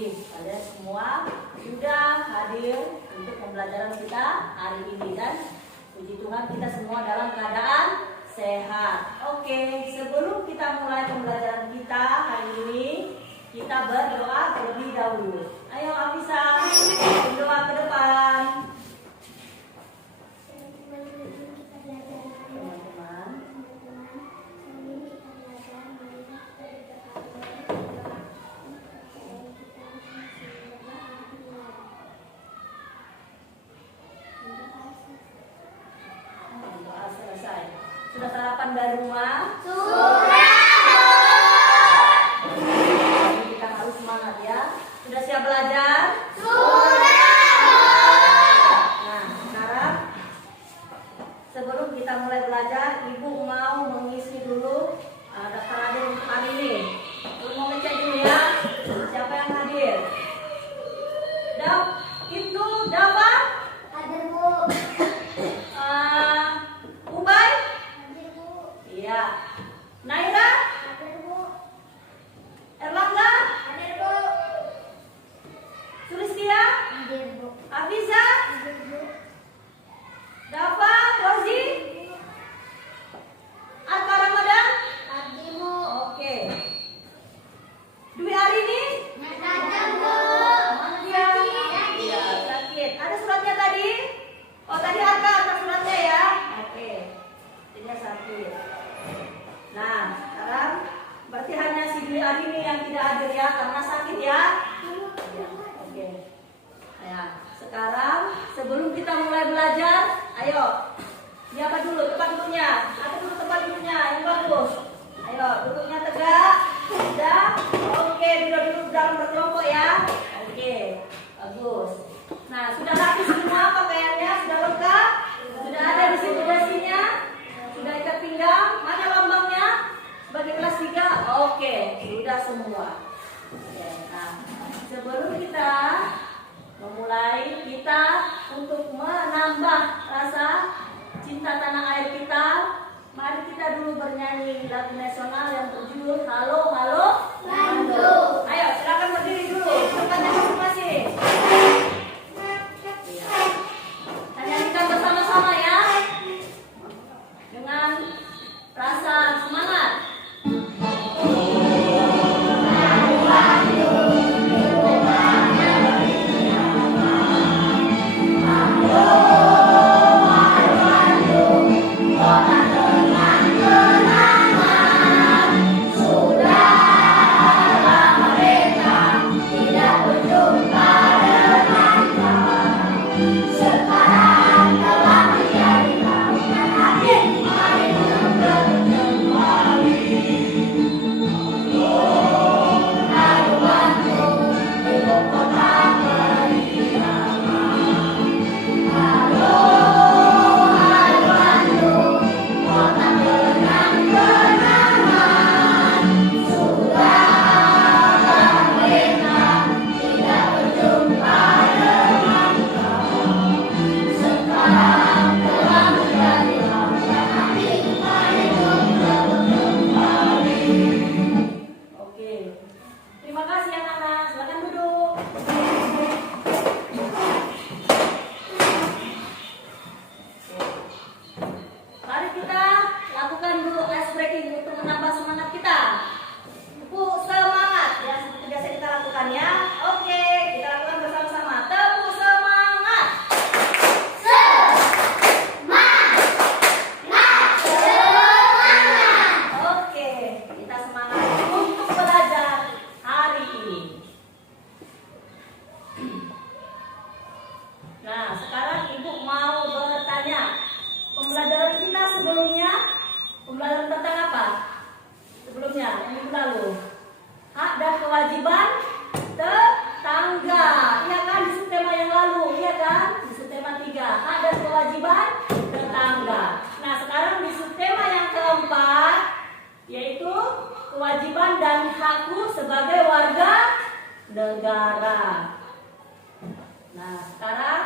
kasih kalian semua sudah hadir untuk pembelajaran kita hari ini, dan puji Tuhan kita semua dalam keadaan sehat. Oke, sebelum kita mulai pembelajaran kita hari ini, kita berdoa terlebih dahulu. Ayo Afisa, berdoa ke depan. Sudah sarapan dari rumah? Sudah. Kita harus semangat ya. Sudah siap belajar? Sudah. Nah, sekarang sebelum kita mulai belajar, Ibu mau mengisi dulu daftar hadir untuk hari ini. Ibu mau ngecek dulu ya. Siapa yang hadir? Itu Dava? Hadir, Bu. Ubay? Hadir, Bu. Iya. Naira? Hadir, Bu. Erlangga? Hadir, Bu. Sulistia? Hadir, Bu. Afiza? Hadir, Bu. Dava? Rozi? Arka Ramadan? Hadir, Bu. Oke. Dwi Arini? Hadir, Bu. Mana dia? Iya, sakit. Ada suratnya tadi? Oh, tadi Arka suratnya ya? Oke. Dia sakit. Nah, sekarang berarti hanya si Dwi Arini yang tidak hadir ya, karena sakit ya? Ya, oke. Ya, sekarang sebelum kita mulai belajar, ayo. Siapa dulu tempat duduknya? Ada dulu tempat duduknya yang bagus. Ayo, duduknya tegak. Sudah? Oke, duduk dalam berkelompok ya. Oke, bagus. Nah, sudah rapi semua pakaiannya, sudah lengkap. Sudah ada di situ dasinya. Sudah ikat pinggang. Mana lambangnya? Sebagai kelas 3. Oke, sudah semua. Oke, nah, sebelum kita memulai, kita untuk menambah rasa cinta tanah air kita, mari kita dulu bernyanyi lagu nasional yang berjudul Halo Halo Bandung. Ayo silakan berdiri dulu tempatnya masing-masing. Kita nyanyikan bersama-sama ya, dengan rasa semangat. Kewajiban dan hakku sebagai warga negara. Nah, sekarang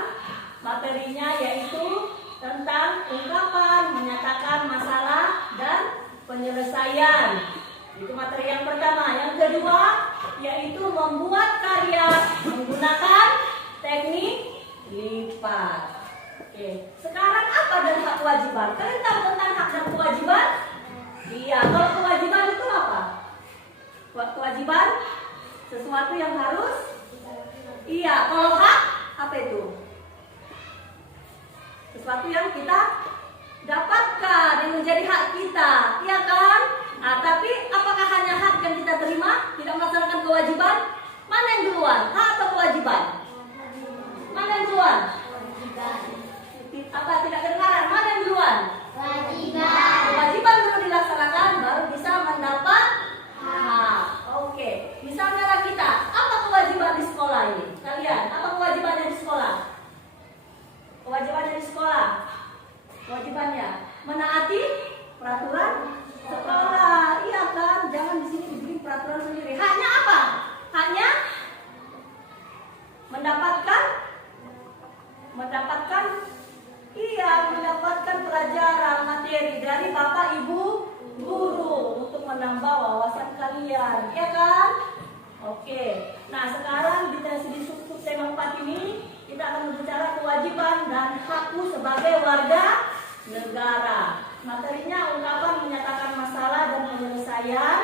materinya yaitu tentang ungkapan, menyatakan masalah, dan penyelesaian. Itu materi yang pertama. Yang kedua yaitu membuat karya kewajiban. Kalian tahu tentang hak dan kewajiban? Iya, kalau kewajiban itu apa? Kewajiban sesuatu yang harus. Iya, kalau hak apa itu? Sesuatu yang kita dapatkan, yang menjadi hak kita, iya kan? Nah, tapi apakah hanya hak yang kita terima, tidak melaksanakan kewajiban? Mana yang duluan, hak atau kewajiban? Mana yang duluan? Apa tidak kedengaran? Mana yang duluan? Kewajiban. Kewajiban dulu dilaksanakan, baru bisa mendapat hak. Oke, misalnya lah kita, apa kewajiban di sekolah ini? Kalian, apa kewajibannya di sekolah? Kewajibannya di sekolah, kewajibannya menaati peraturan sekolah. Iya kan? Jangan di sini dibikin peraturan sendiri. Haknya apa? Haknya mendapatkan pelajaran materi dari Bapak Ibu guru untuk menambah wawasan kalian, ya kan? Oke. Nah, sekarang di sub tema 4 ini kita akan berbicara kewajiban dan hakku sebagai warga negara. Materinya ungkapan menyatakan masalah dan penyelesaian.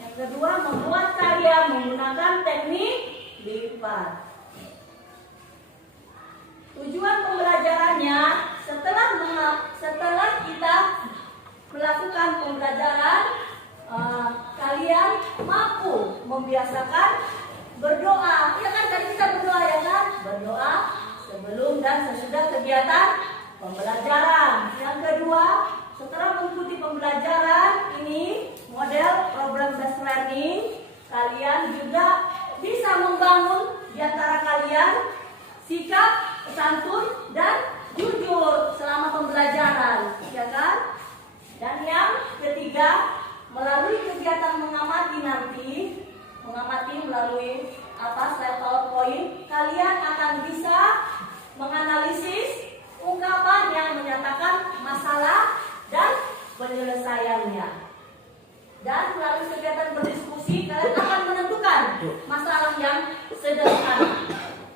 Yang kedua, membuat karya menggunakan teknik lipat. Tujuan pembelajarannya setelah kita melakukan pembelajaran, kalian mampu membiasakan berdoa. Ya kan, tadi kita berdoa, ya kan? Berdoa sebelum dan sesudah kegiatan pembelajaran. Yang kedua, setelah mengikuti pembelajaran ini, model problem based learning, kalian juga bisa membangun di antara kalian sikap santun dan jujur selama pembelajaran, ya kan? Dan yang ketiga, melalui kegiatan mengamati melalui slide PowerPoint, kalian akan bisa menganalisis ungkapan yang menyatakan masalah dan penyelesaiannya. Dan melalui kegiatan berdiskusi, kalian akan menentukan masalah yang sederhana,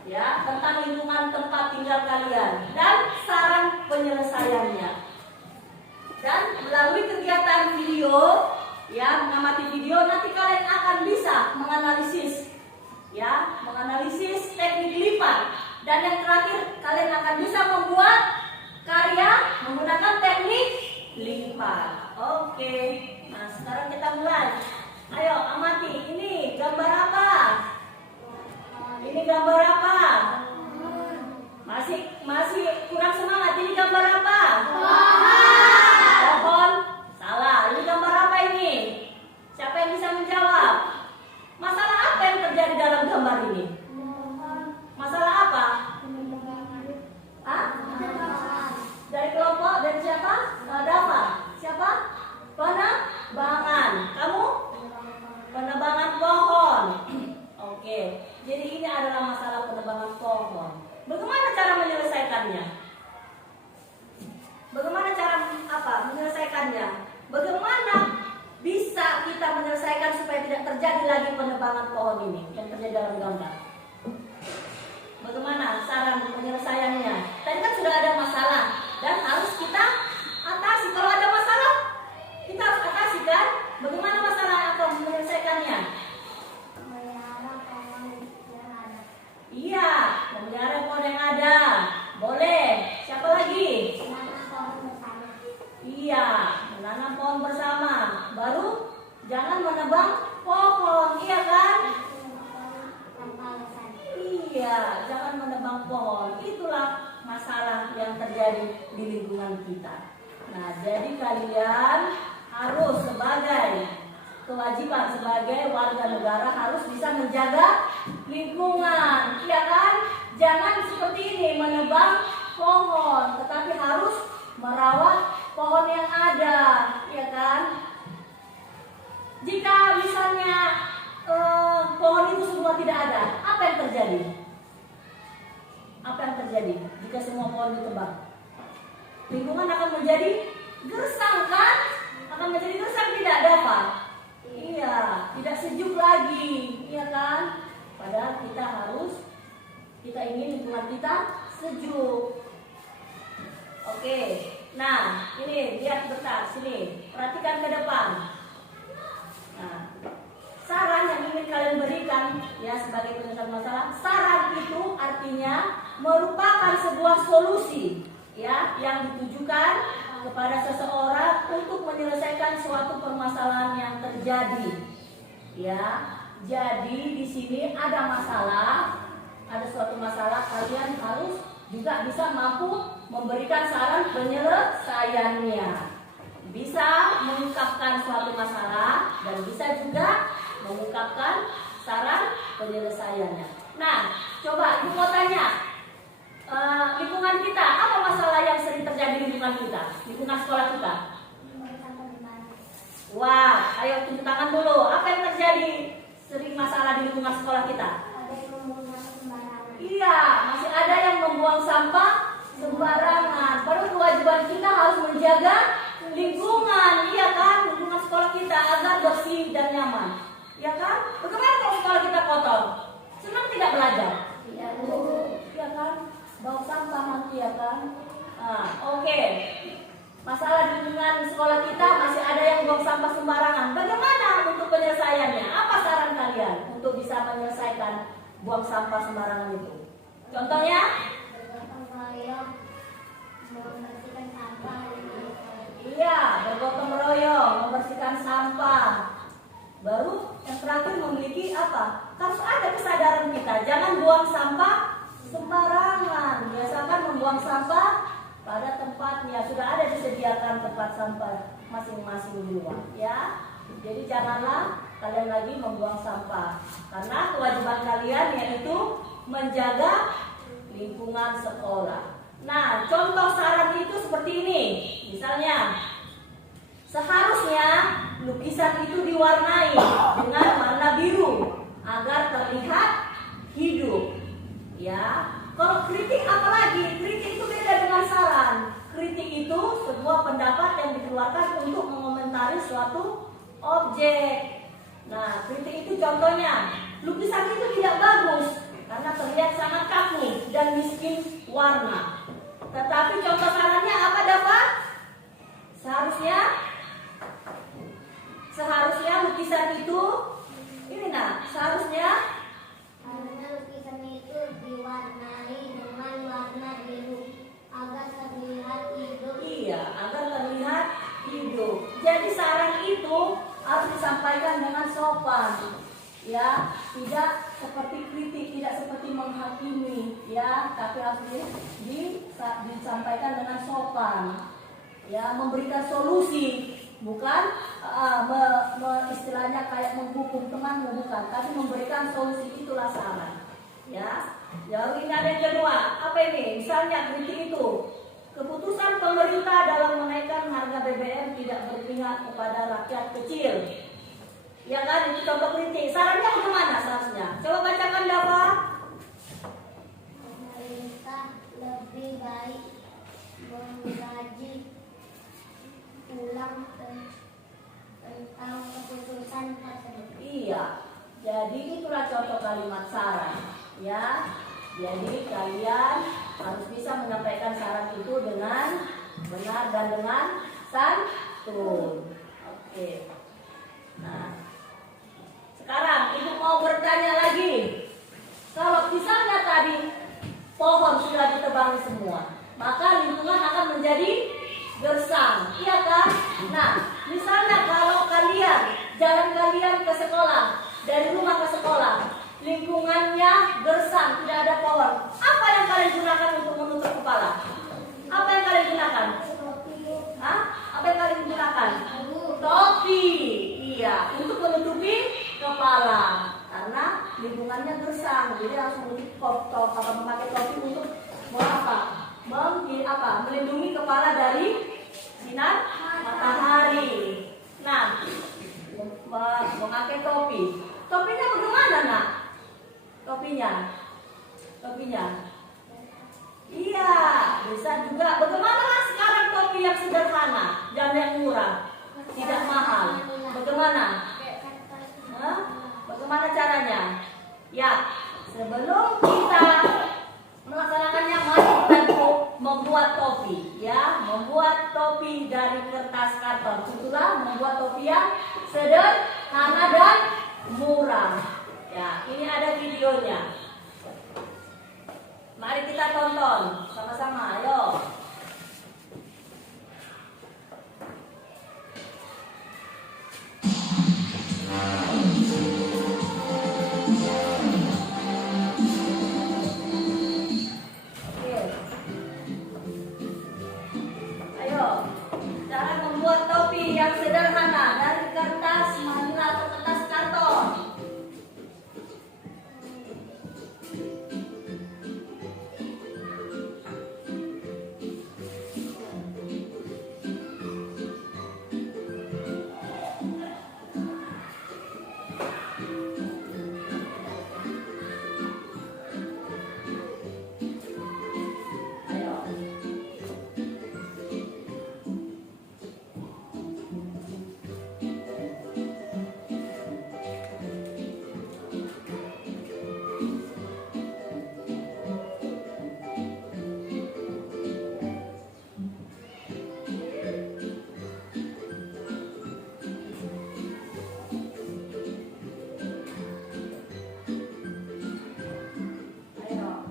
ya, tentang lingkungan tempat tinggal kalian dan saran penyelesaiannya. Dan melalui kegiatan video, ya, mengamati video, nanti kalian akan bisa menganalisis, ya, menganalisis teknik lipat. Dan yang terakhir, kalian akan bisa membuat karya menggunakan teknik lipat. Oke, nah sekarang kita mulai. Ayo amati, ini gambar apa? Ini gambar apa? Masih kurang semangat. Ini gambar apa? Pohon. Salah. Ini gambar apa ini? Siapa yang bisa menjawab? Masalah apa yang terjadi dalam gambar ini? Masalah apa? Hah? Dari kelompok, dari siapa? Dafa. Siapa? Penebangan. Kamu? Penebangan pohon. Oke. Jadi ini adalah masalah penebangan pohon. Bagaimana cara menyelesaikannya? Bagaimana cara menyelesaikannya? Bagaimana bisa kita menyelesaikan supaya tidak terjadi lagi penebangan pohon ini yang terjadi dalam gambar? Bagaimana saran penyelesaiannya? Tadi kan sudah ada masalah dan harus kita atasi. Kalau ada masalah, kita harus atasi kan? Bagaimana masalah atau menyelesaikannya? Iya, memelihara pohon yang ada. Boleh. Siapa lagi? Iya, menanam pohon bersama. Baru jangan menebang pohon, iya kan? Iya, jangan menebang pohon. Itulah masalah yang terjadi di lingkungan kita. Nah, jadi kalian harus sebagai kewajiban sebagai warga negara harus bisa menjaga lingkungan, iya kan? Jangan seperti ini menebang pohon, tetapi harus merawat pohon yang ada, iya kan? Jika misalnya pohon itu semua tidak ada, apa yang terjadi? Apa yang terjadi jika semua pohon ditebang? Lingkungan akan menjadi gersang kan? Akan menjadi gersang, tidak Dafa? Iya, tidak sejuk lagi, iya kan? Padahal kita ingin lingkungan kita sejuk. Oke, Nah, ini lihat bentar sini, perhatikan ke depan. Nah, saran yang ingin kalian berikan ya sebagai penyelesaian masalah. Saran itu artinya merupakan sebuah solusi ya yang ditujukan kepada seseorang untuk menyelesaikan suatu permasalahan yang terjadi. Ya, jadi di sini ada masalah, ada suatu masalah, kalian harus juga bisa mampu memberikan saran penyelesaiannya. Bisa mengungkapkan suatu masalah dan bisa juga mengungkapkan saran penyelesaiannya. Nah, coba ibu mau tanya, lingkungan kita, apa masalah yang sering terjadi di lingkungan kita, lingkungan sekolah kita? Wah, ayo tunjuk tangan dulu. Apa yang terjadi sering masalah di lingkungan sekolah kita? Iya, masih ada yang membuang sampah sembarangan. Padahal kewajiban kita harus menjaga lingkungan, iya kan? Lingkungan sekolah kita agar bersih dan nyaman, ya kan? Bagaimana kalau sekolah kita kotor? Senang tidak belajar? Tidak, Bu. Iya kan? Bawa sampah nanti, ya kan? Nah, oke. Masalah di lingkungan sekolah kita masih ada yang buang sampah sembarangan. Bagaimana untuk penyelesaiannya? Apa saran kalian untuk bisa menyelesaikan buang sampah sembarangan itu? Contohnya? Iya, bergotong royong, membersihkan sampah. Baru yang terakhir memiliki apa? Harus ada kesadaran kita, jangan buang sampah sembarangan. Biasakan membuang sampah pada tempatnya, sudah ada disediakan tempat sampah masing-masing di rumah, ya. Jadi janganlah kalian lagi membuang sampah, karena kewajiban kalian yaitu menjaga lingkungan sekolah. Nah, contoh saran itu seperti ini. Misalnya, seharusnya lukisan itu diwarnai dengan warna biru agar terlihat hidup. Ya, kalau kritik apalagi? Kritik itu beda dengan saran. Kritik itu sebuah pendapat yang dikeluarkan untuk mengomentari suatu objek. Nah, kritik itu contohnya, lukisan itu tidak bagus karena terlihat sangat kaku dan miskin warna. Tetapi contoh sarannya apa dapat? Seharusnya lukisan itu ini seharusnya lukisan itu diwarnai dengan warna biru agar terlihat hidup. Iya, agar terlihat hidup. Jadi saran itu harus disampaikan dengan sopan. Ya, tidak seperti kritik, tidak seperti menghakimi, ya, tapi harus disampaikan dengan sopan, ya, memberikan solusi, bukan istilahnya kayak menghukum temanmu, bukan, tapi memberikan solusi, itulah saran, ya. Lalu ini ada yang kedua, apa ini? Misalnya kritik itu, keputusan pemerintah dalam menaikkan harga BBM tidak berpihak kepada rakyat kecil. Ya kan, itu contoh kritik. Sarannya bagaimana seharusnya? Coba bacakan dapat. Pemerintah lebih baik mengkaji ulang tentang keputusan tersebut. Iya. Jadi itulah contoh kalimat saran. Ya. Jadi kalian harus bisa menyampaikan saran itu dengan benar dan dengan santun. Oke. Nah, sekarang ibu mau bertanya lagi. Kalau misalnya tadi pohon sudah ditebangi semua, maka lingkungan akan menjadi gersang, iya kan? Nah, misalnya kalau kalian, jalan kalian ke sekolah, dari rumah ke sekolah, lingkungannya gersang, tidak ada pohon, apa yang kalian gunakan untuk menutup kepala? Apa yang kalian gunakan? Hah? Apa yang kalian gunakan? Topi. Iya, untuk menutupi kepala karena lingkungannya gersang, jadi harus memakai topi untuk melindungi kepala dari sinar matahari. Nah, memakai topi. Topinya bagaimana, Nak? Topinya. Iya, bisa juga. Bagaimana sekarang topi yang sederhana dan yang murah, tidak mahal? Bagaimana? Bagaimana caranya? Ya, sebelum kita melaksanakannya, mari kita membuat topi, ya, membuat itulah membuat topi yang sederhana dan murah. Ya, ini ada videonya. Mari kita tonton sama-sama, ayo. Cara membuat topi yang sederhana dari kertas manila atau kertas karton.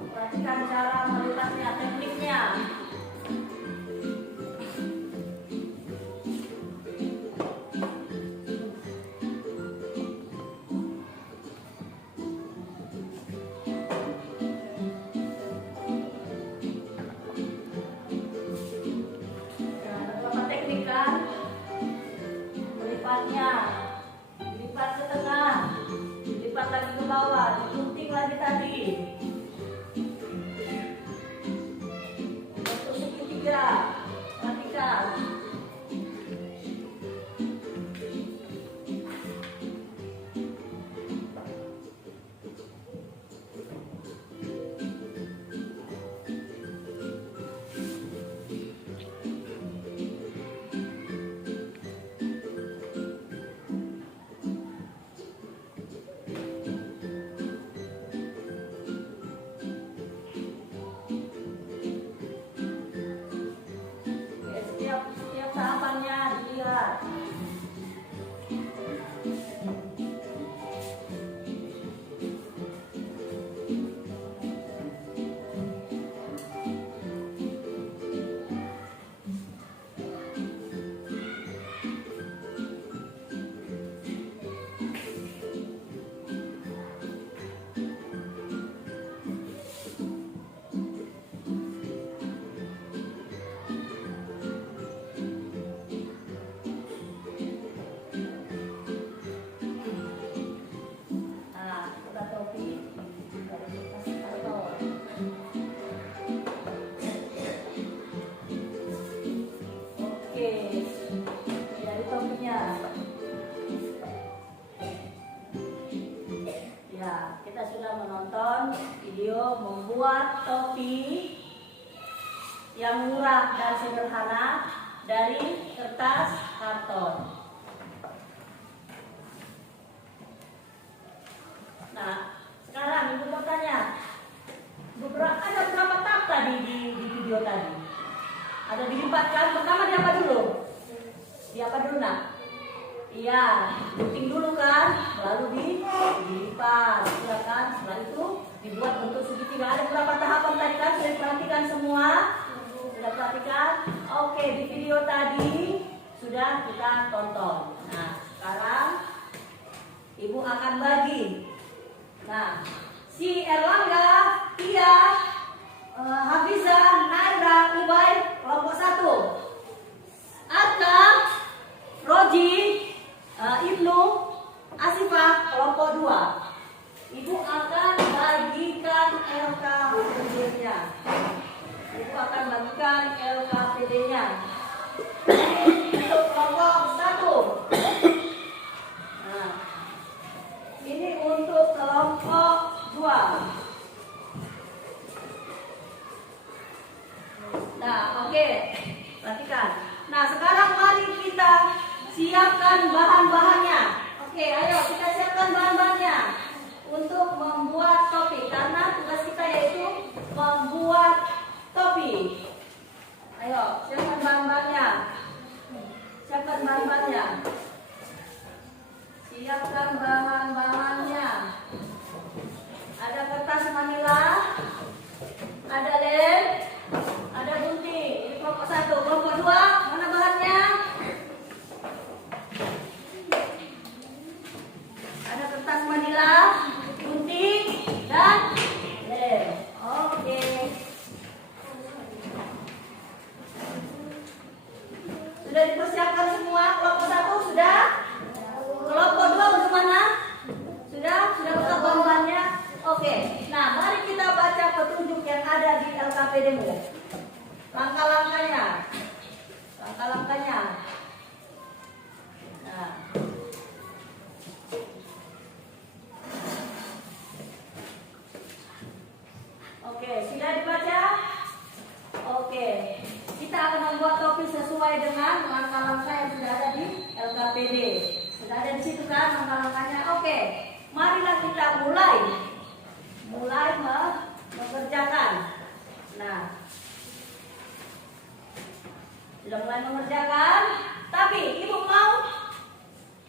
Perhatikan cara melipatnya, tekniknya. Beberapa teknik kan? Melipatnya, dilipat ke tengah, dilipat lagi ke bawah, digunting lagi tadi. Perhatikan. Setiap tahapannya dilihat. Dari topinya. Ya, kita sudah menonton video membuat topi yang murah dan sederhana dari kertas karton. Nah, sekarang Ibu mau tanya, ada berapa tahap tadi di video tadi? Ada dilipatkan, pertama di apa dulu? Di apa dulu nak? Iya, gunting dulu kan, lalu dilipat, ya kan? Setelah itu dibuat bentuk segitiga. Ada berapa tahapan tadi kan? Sudah diperhatikan semua? Sudah perhatikan? Oke, di video tadi sudah kita tonton. Nah, sekarang Ibu akan bagi. Nah, si Erlangga, Tia, Hafizah, Naira, Ubay, kelompok 1. Arka, Roji, Ibnu, Asifah, kelompok 2. Ibu akan bagikan LKPD-nya. Ibu akan bagikan LKPD-nya. Untuk kelompok 1. Nah, ini untuk kelompok 2. Nah, oke. Perhatikan. Nah, sekarang mari kita siapkan bahan-bahannya. Oke, ayo kita siapkan bahan-bahannya untuk membuat topi. Karena tugas kita yaitu membuat topi. Ayo, siapkan bahan-bahannya. Siapkan bahan-bahannya. LKPD-mu. Langkah-langkahnya. Langkah-langkahnya. Nah. Oke, sudah dibaca? Oke. Kita akan membuat topi sesuai dengan langkah-langkah yang sudah ada di LKPD. Sudah ada di situ kan langkah-langkahnya? Oke. Marilah kita mulai mengerjakan. Nah, sudah mulai mengerjakan, tapi ibu mau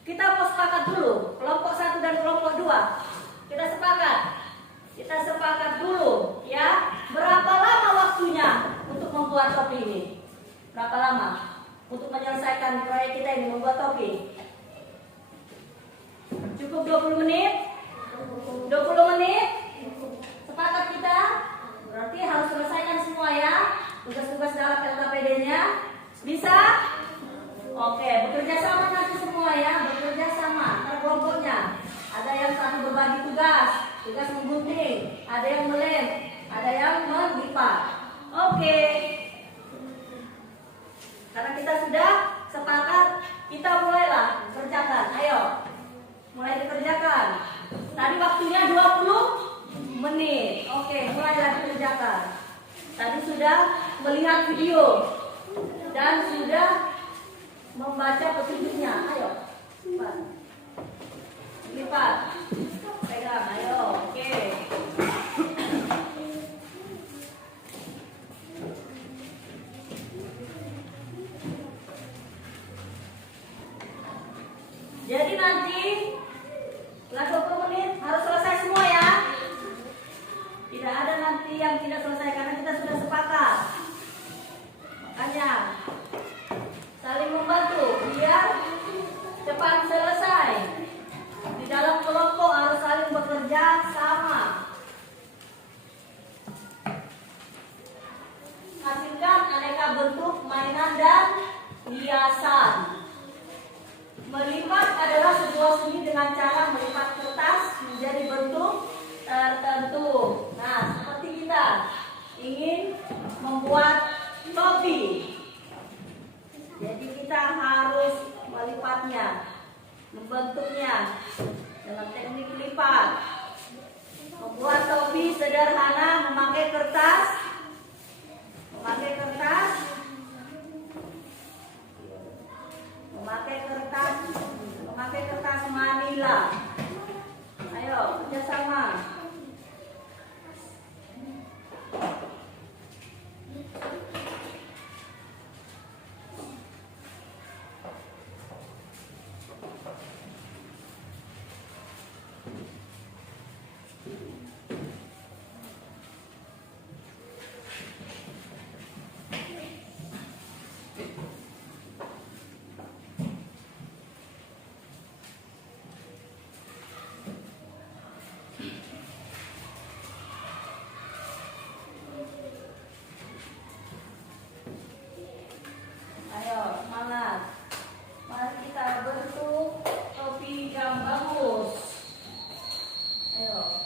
kita sepakat dulu kelompok 1 dan kelompok 2. Kita sepakat dulu ya, berapa lama waktunya untuk membuat topi ini? Berapa lama untuk menyelesaikan proyek kita ini membuat topi? Cukup 20 menit? 20 menit? Sepakat kita? Berarti harus selesaikan semua ya tugas-tugas dalam LKPD-nya. Bisa? Oke, bekerja sama nanti semua ya, bekerja sama antar kelompoknya. Ada yang satu berbagi tugas menggunting, ada yang melem, ada yang melipat. Oke. Karena kita sudah sepakat, kita mulailah kerjakan. Ayo, mulai dikerjakan. Tadi waktunya 20 menit. Oke, mulailah dikerjakan. Tadi sudah melihat video dan sudah membaca petunjuknya. Ayo, lipat, pegang. Ayo, oke. Jadi nanti setelah 20 menit harus selesai semua ya. Tidak ada nanti yang tidak selesai karena kita sudah sepakat. Makanya saling membantu biar cepat selesai. Di dalam kelompok harus saling bekerja sama. Hasilkan aneka bentuk mainan dan hiasan. Melipat adalah sebuah seni dengan cara melipat kertas menjadi bentuk tertentu. Nah, seperti kita ingin membuat topi. Jadi kita harus melipatnya, membentuknya dengan teknik lipat. Membuat topi sederhana memakai kertas, memakai kertas manila. Ayo kerjasama. Ayo semangat. Mari kita bentuk topi yang bagus. Ayo.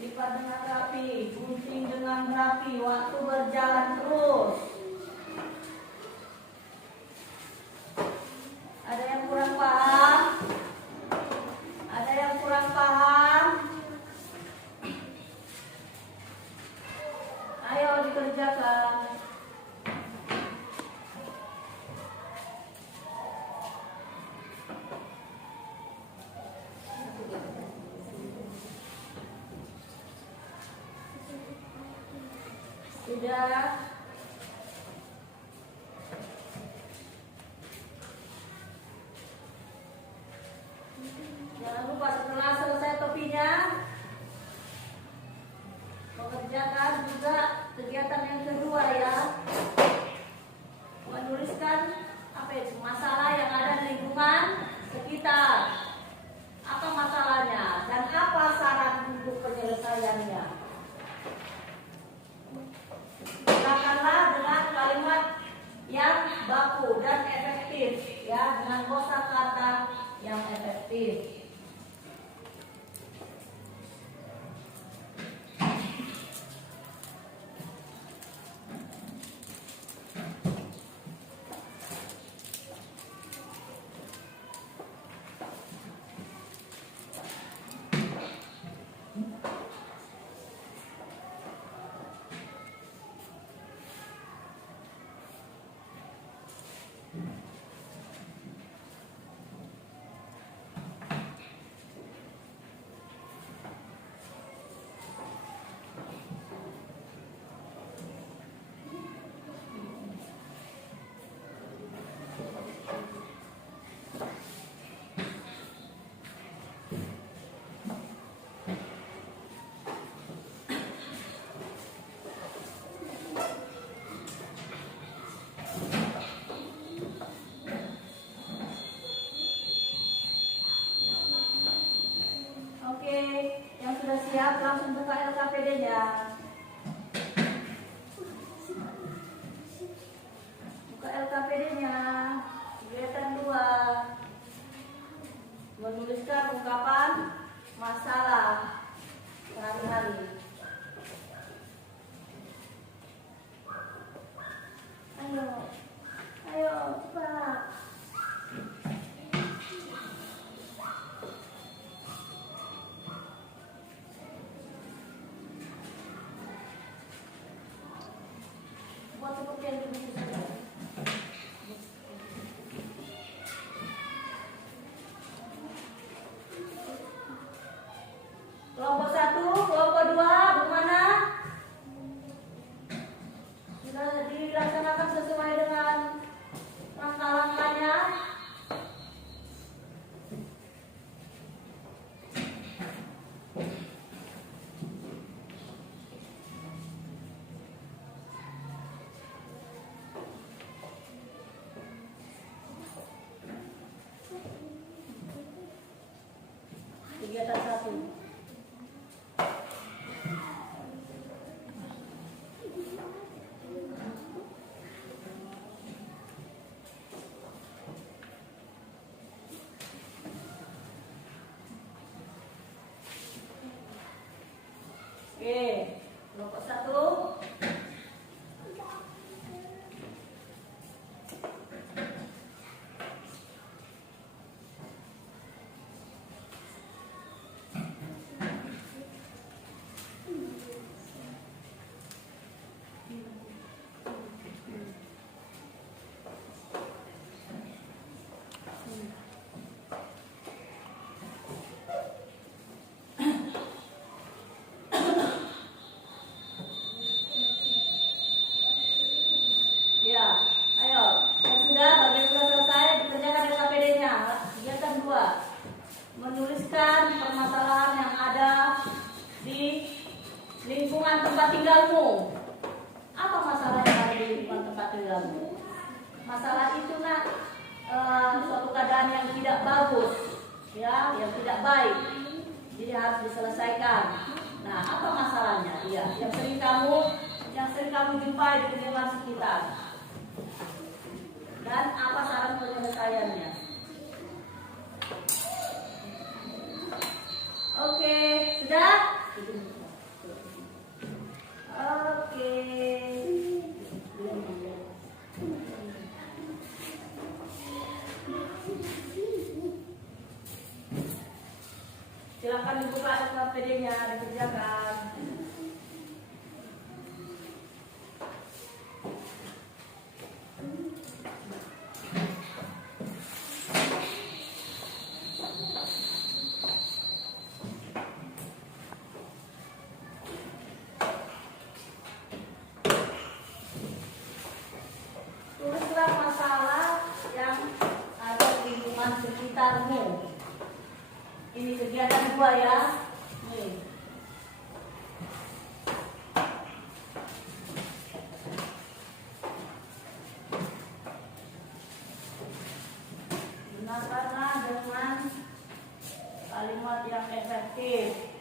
Lipat dengan rapi, gunting dengan rapi, waktu berjalan terus. Ada yang kurang paham? Ada yang kurang paham? Ayo dikerjakan. Sudah. Jangan lupa setelah selesai topinya mengerjakan juga kegiatan yang kedua ya, menuliskan apa itu masalah yang ada di lingkungan sekitar. Apa masalah lagi. Oke, yang sudah siap langsung buka LKPD-nya. Buka LKPD-nya. Kegiatan 2. Menuliskan ungkapan masalah sehari-hari. Ayo, ayo cepat. Buat seperti yang dibuat saja. Kelompok 1, kelompok 2, bagaimana? Sudah dilaksanakan sesuai dengan langkah-langkahnya. Kegiatan 1. Oke, kelompok 1. Ya, ayo. Yang sudah, bagian sudah selesai, dikerjakan LKPD-nya. Kegiatan 2. Menuliskan permasalahan yang ada di lingkungan tempat tinggalmu. Apa masalah yang ada di lingkungan tempat tinggalmu? Masalah itu nak suatu keadaan yang tidak bagus, ya, yang tidak baik. Jadi harus diselesaikan. Nah, apa masalahnya? Iya, yang sering kamu jumpai di lingkungan sekitar. Dan apa saran penyelesaiannya? Oke, sudah? Oke. Silakan dibuka LKPD-nya, dikerjakan. Tulislah masalah yang ada di lingkungan sekitarmu. Ini kegiatan 2 ya. Nih. Gunakanlah dengan kalimat yang efektif.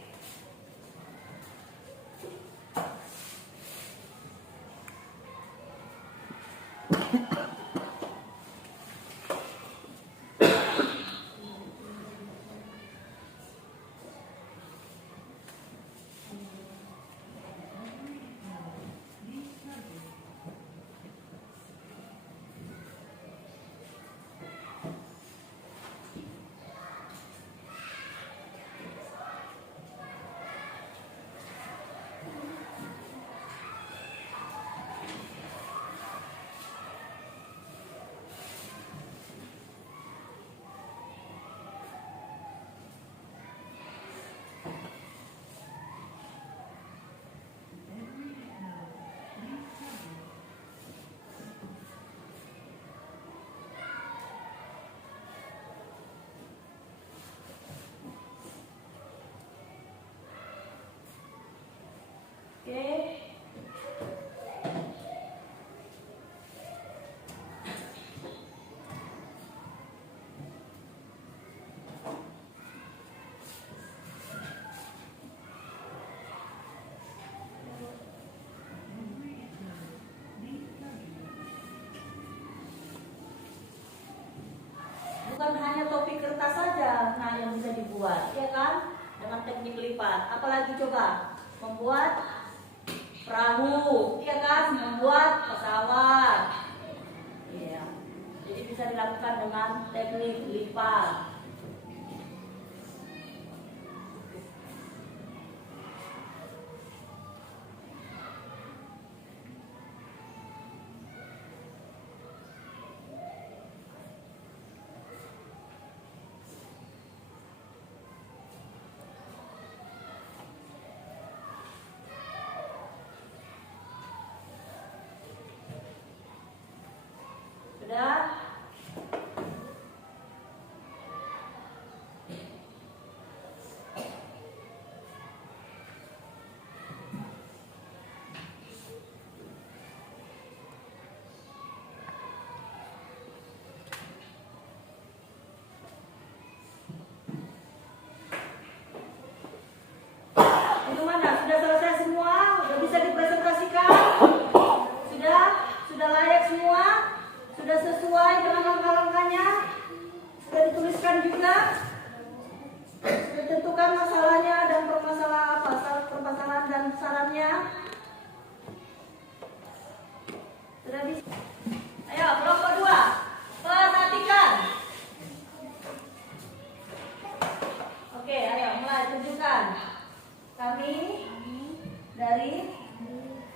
kertas saja, nah yang bisa dibuat, ya kan? Dengan teknik lipat. Apalagi coba membuat perahu, ya kan? Membuat pesawat. Iya. Jadi bisa dilakukan dengan teknik lipat. Sudah? Gimana? Sudah selesai semua? Sudah bisa dipresentasikan? Sudah? Sudah layak semua? Sudah sesuai dengan langkah-langkahnya? Sudah dituliskan juga? Sudah tentukan masalahnya dan permasalahan dan sarannya? Sudah bisa? Ayo, kelompok 2. Perhatikan. Oke, ayo mulai tunjukkan. Kami dari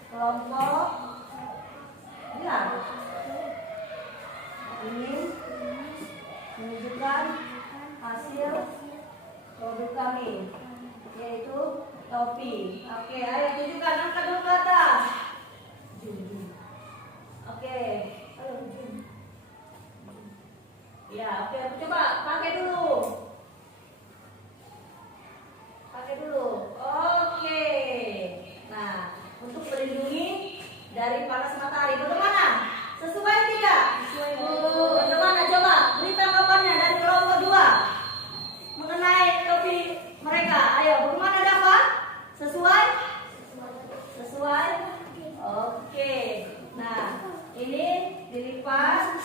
kelompok bilang ingin menunjukkan hasil produk kami, yaitu topi. Oke, ayo tunjukkan, angkat dulu ke atas. Oke, ya, oke, coba pakai dulu. Pakai dulu. Oke. Nah, untuk melindungi dari panas matahari. Bagaimana? Sesuai tidak? Sesuai. Bagaimana? Coba beri tanggapannya dari kelompok 2 mengenai topi mereka. Ayo, bagaimana Dava? Sesuai? Sesuai. Oke. Nah, ini dilipat.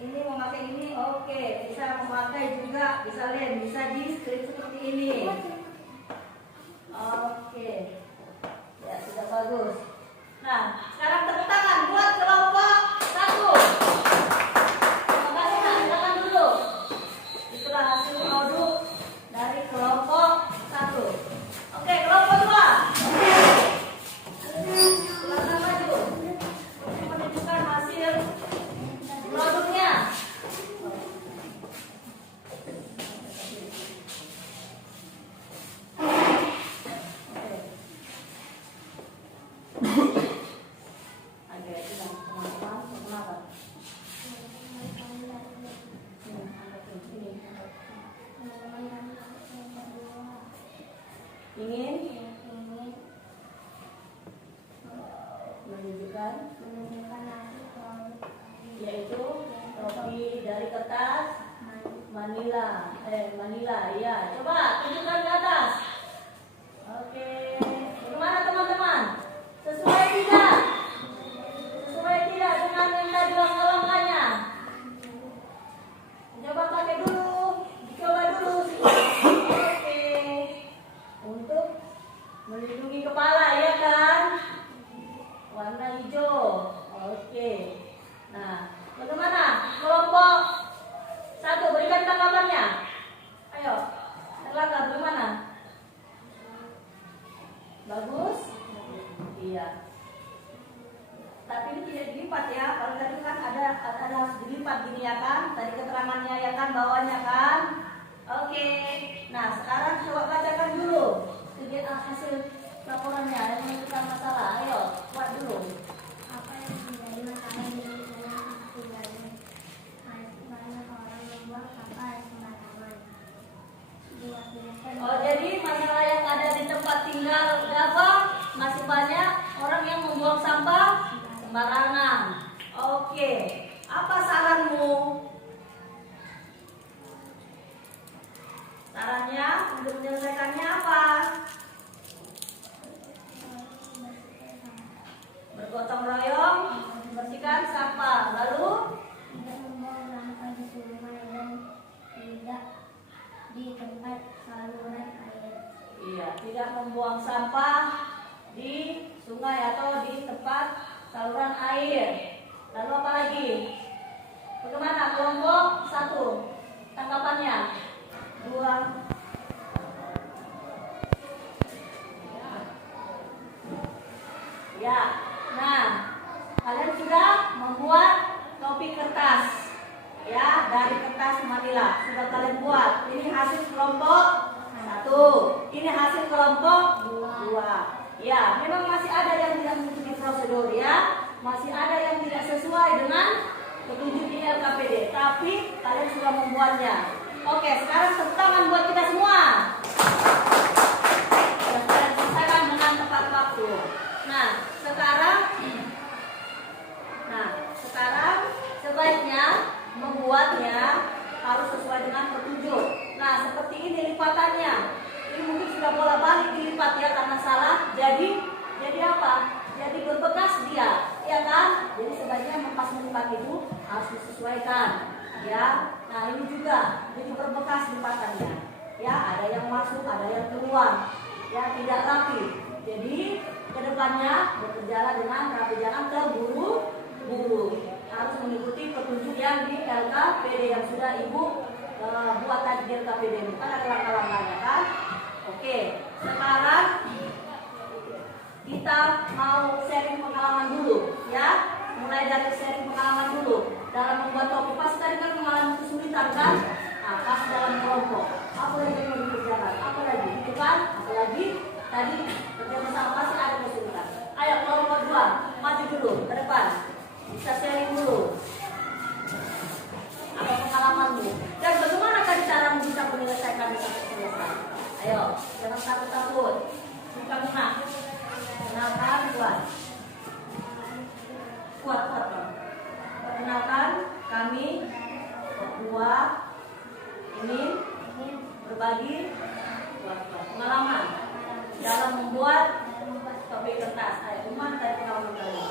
Ini memakai ini. Oke. Bisa memakai juga. Bisa lem. Bisa di strip seperti ini. Oke, ya sudah bagus. Nah, sekarang tepuk tangan buat kelompok 1. Terima kasih, nah, silakan dulu. Itulah hasil produk dari kelompok 1. Oke, kelompok 2. Silakan maju untuk menunjukkan hasil produknya. Ingin menunjukkan yaitu topi dari kertas Manila, ya. Coba tunjukkan ke atas. Oke, bagaimana teman-teman? Sesuai tidak? Sesuai tidak dengan yang tadi langkah-langkahnya? Coba pakai dulu, dicoba dulu. Oke, untuk melindungi kepala, ya kan? Warna hijau. Oke. Nah, bagaimana? Kelompok 1 berikan tanggapannya. Ayo, Erlangga bagaimana? Bagus? Iya. Tapi ini tidak dilipat ya. Kalau tadi kan ada harus dilipat gini ya kan? Tadi keterangannya ya kan, bawahnya kan? Oke. Nah, sekarang coba bacakan dulu hasil laporannya yang menentukan masalah. Ayo, buat dulu. Apa yang menjadi masalah di lingkungan tinggalnya? Banyak orang membuang sampah sembarangan. Oh, jadi masalah yang ada di tempat tinggal Dava masih banyak orang yang membuang sampah sembarangan. Oke, apa saranmu? Sarannya untuk menyelesaikannya apa? Bergotong royong membersihkan sampah. Lalu tidak membuang sampah di sungai dan tidak saluran air. Iya, tidak membuang sampah di sungai atau di tempat saluran air. Lalu apa lagi? Bagaimana kelompok 1? Tanggapannya? 2. Ya, nah kalian sudah membuat topi kertas, ya, dari kertas manila. Sudah kalian buat. Ini hasil kelompok 1. Ini hasil kelompok 2. Ya, memang masih ada yang tidak mengikuti prosedur, ya. Masih ada yang tidak sesuai dengan petunjuk di LKPD. Tapi kalian sudah membuatnya. Oke, sekarang tepuk tangan buat kita semua. Sudah kalian selesaikan dengan tepat waktu. Nah, sekarang sebaiknya membuatnya harus sesuai dengan petunjuk. Nah, seperti ini lipatannya. Ini mungkin sudah bolak-balik dilipat ya karena salah. Jadi apa? Jadi berbekas dia, ya kan? Jadi sebaiknya pas melipat itu harus disesuaikan, ya. Nah, ini juga jadi berbekas lipatannya. Ya, ada yang masuk, ada yang keluar. Ya, tidak rapi. Jadi kedepannya berjalan dengan rapi, jangan terburu-buru. Harus mengikuti petunjuk yang di LKPD yang sudah Ibu buat tadi di LKPD ini. Kan ada langkah-langkahnya kan? Oke, sekarang kita mau sharing pengalaman dulu, ya. Mulai dari sharing pengalaman dulu dalam membuat topi. Pasti tadi kan mengalami kesulitan kan? Nah, pas dalam kelompok. Apa lagi yang mau dikerjakan? Apa lagi? Itu kan? Apalagi tadi kerja sama pasti ada kesulitan. Ayo kelompok 2, maju dulu ke depan. Bisa sharing dulu. Apa pengalamanmu? Dan bagaimana tadi caramu bisa menyelesaikan sampai selesai? Ayo, jangan takut-takut. Buka muka. Kenalkan, kuat. Kuat. Perkenalkan, kami berdua ingin berbagi pengalaman dalam membuat topi kertas. Ayo, gimana tadi pengalaman kalian?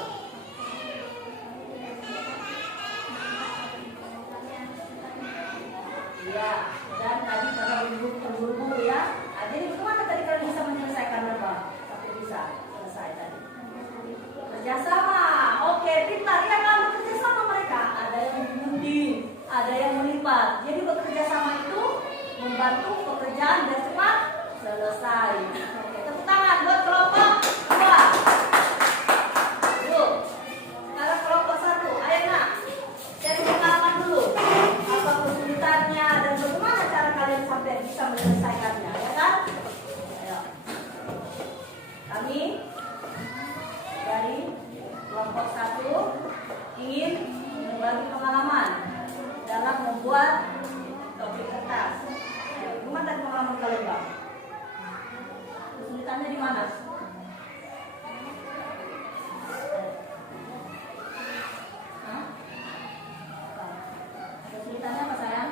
Ya, dan tadi karena terburu-buru ya. Nah, jadi bagaimana tadi kalian bisa menyelesaikan apa? Sampai bisa selesai tadi. Kerjasama, oke, pintar ya kan, bekerja sama mereka. Ada yang membimbing, ada yang melipat. Jadi bekerja sama itu membantu pekerjaan dan cepat selesai. Oke, tepuk tangan buat kelompok 2. Yuk, sekarang kelompok 1. Ayo nak, cari pengalaman dulu. Apa kesulitannya dan bagaimana cara kalian sampai bisa menyelesaikannya, ya kan? Ayo. Kami dari kelompok 1 ingin berbagi pengalaman dalam membuat topi kertas. Gimana tadi pengalaman kalian, Bang? Kesulitannya di mana? Hah? Kesulitannya apa, sayang?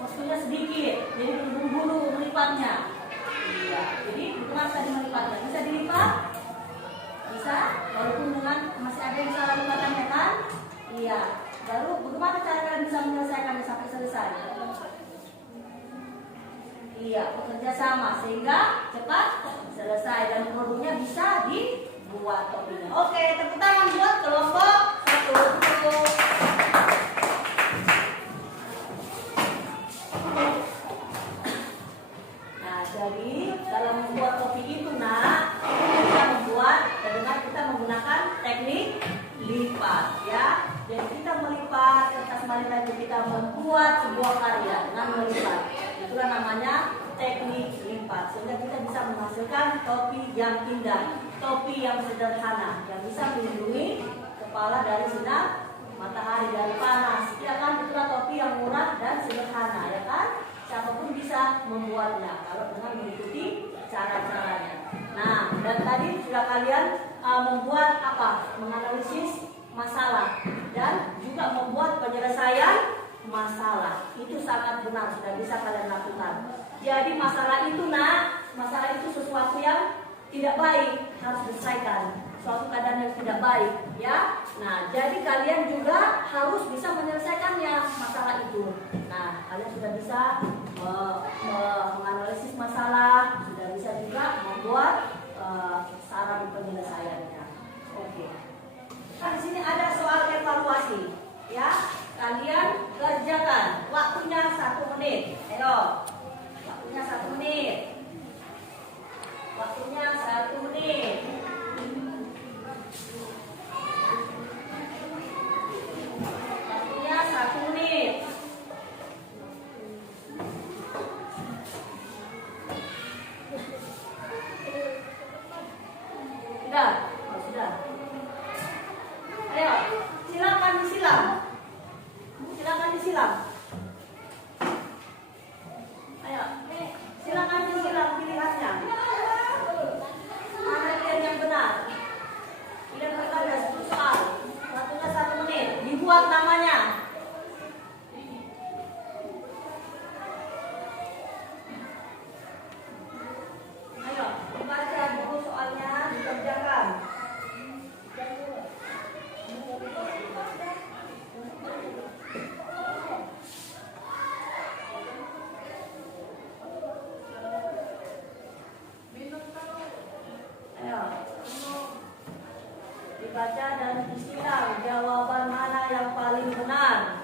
Waktunya sedikit, jadi buru-buru melipatnya. Iya, jadi bagaimana tadi melipatnya? Bisa dilipat? Bisa, walaupun dengan masih ada yang salah lipatannya kan? Iya. Lalu bagaimana cara kalian bisa menyelesaikannya sampai selesai? Iya, bekerja sama sehingga cepat selesai dan produknya bisa dibuat topinya. Oke, tepuk tangan buat kelompok 1. Nah, jadi dalam membuat topi itu kita membuat dengan kita menggunakan teknik lipat, ya. Dan kita melipat kertas manila itu kita membuat sebuah karya dengan melipat. Itulah namanya teknik lipat. Sehingga kita bisa menghasilkan topi yang indah, topi yang sederhana, yang bisa melindungi kepala dari sinar matahari, dari panas. Ya kan, itulah topi yang murah dan sederhana, ya kan? Siapapun bisa membuatnya kalau dengan mengikuti cara-caranya. Nah, dan tadi sudah kalian membuat apa? Menganalisis masalah dan juga membuat penyelesaian masalah. Itu sangat benar, sudah bisa kalian lakukan. Jadi masalah itu sesuatu yang tidak baik, harus diselesaikan. Suatu keadaan yang tidak baik, ya. Nah, jadi kalian juga harus bisa menyelesaikannya masalah itu. Nah, sudah bisa menganalisis masalah, sudah bisa juga membuat saran penyelesaiannya. Oke. Nah, di sini ada soal evaluasi, ya. Kalian kerjakan. Waktunya 1 menit. Ayo. Waktunya 1 menit. Waktunya 1 menit. Waktunya 1 menit. Sudah? Oh, sudah. Ayo, silakan disilang. Silakan disilang. Ayo, silakan disilang pilihannya. Mana pilihan yang benar? Pilihan pertama 10 soal. Waktunya 1 menit. Dibuat namanya. Ayo, baca buku soalnya, dikerjakan. Ayo, dibaca dan disilang jawaban mana yang paling benar.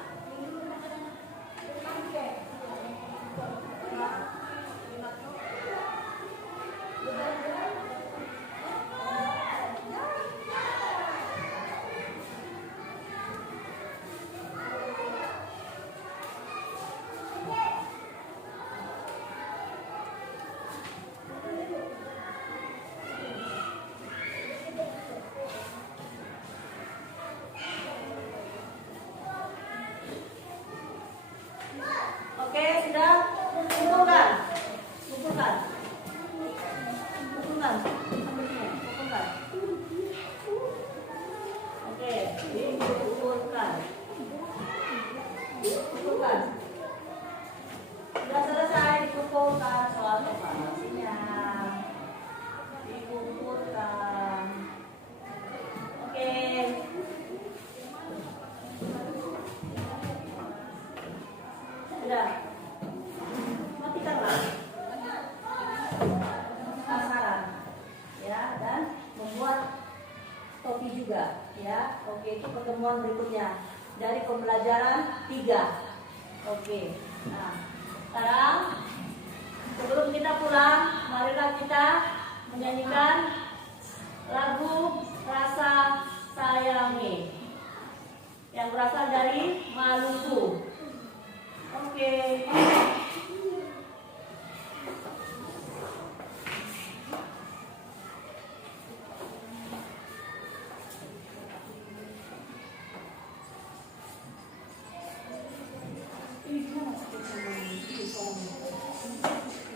Oke, sudah kumpulkan. Kumpulkan. Kumpulkan. Kumpulkan. Oke, dikumpulkan. Kumpulkan. Sudah selesai dikumpulkan soal evaluasinya. Dikumpulkan. Oke. Sudah. Matikanlah sasaran, ya, dan membuat topi juga, ya. Oke, itu pertemuan berikutnya dari pembelajaran 3. Oke. Nah, sekarang sebelum kita pulang, marilah kita menyanyikan lagu Rasa Sayangi yang berasal dari Maluku. Oke.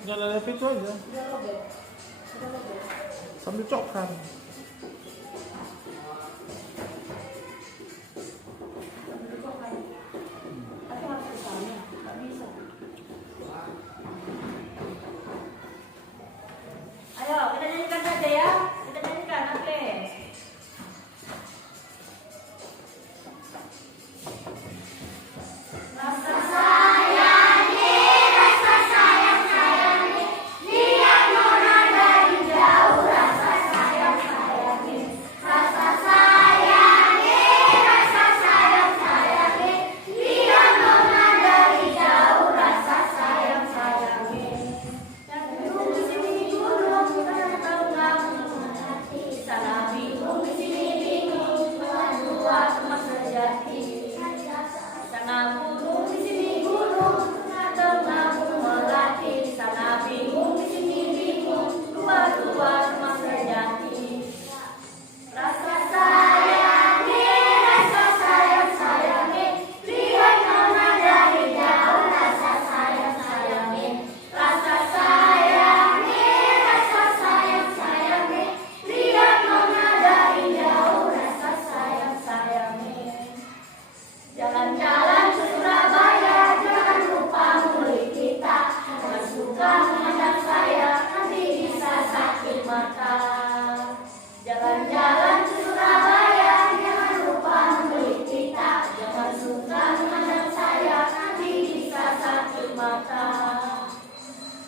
Jalan itu aja. Sambil cokkan. Ayo, kita nyanyikan saja ya. Kita nyanyikan, oke. Rasa sayangi, rasa sayang sayangi, lihat nona dari jauh. Rasa sayang sayangi. mata.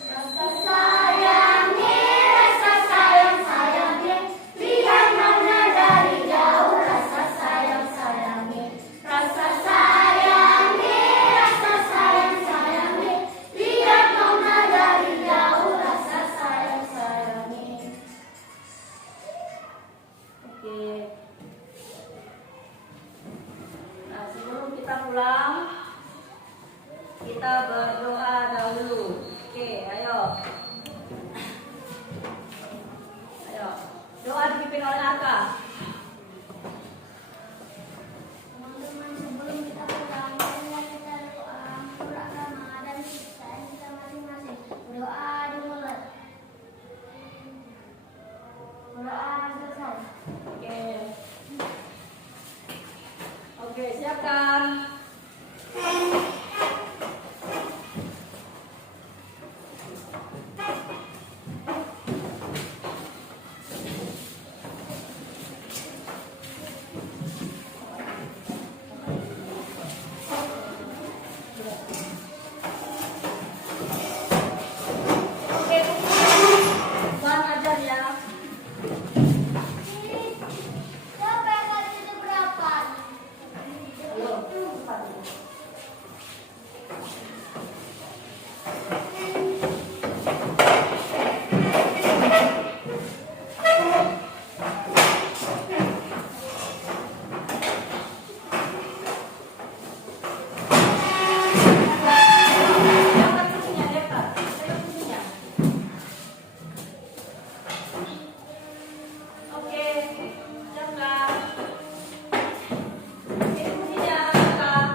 Rasa sayangnya, rasa sayangnya, lihat nona dari jauh. Rasa sayangnya, rasa sayangnya, lihat nona dari jauh. Rasa sayangnya. Oke. Nah, sebelum kita pulang, kita berdoa dahulu. Oke, ayo. Ayo. Doa dipimpin oleh Aka. Teman-teman, sebelum kita pulang, marilah kita doa murah Ramadan kita masing-masing. Berdoa dimulai. Berdoa selesai. Oke. Oke, siapkan. Oke, Tuhan ajar ya. Siapa yang kasih itu berapa? Ayo, cepat. Angkat kursinya, dekat. Dekat kursinya. Oke, siapkan. Ini kursinya, dekat.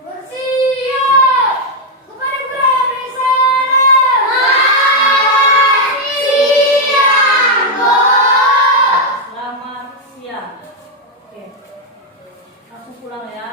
Bersiap kepada pemeriksaan. Siap, Selamat siang. Oke. Langsung pulang ya.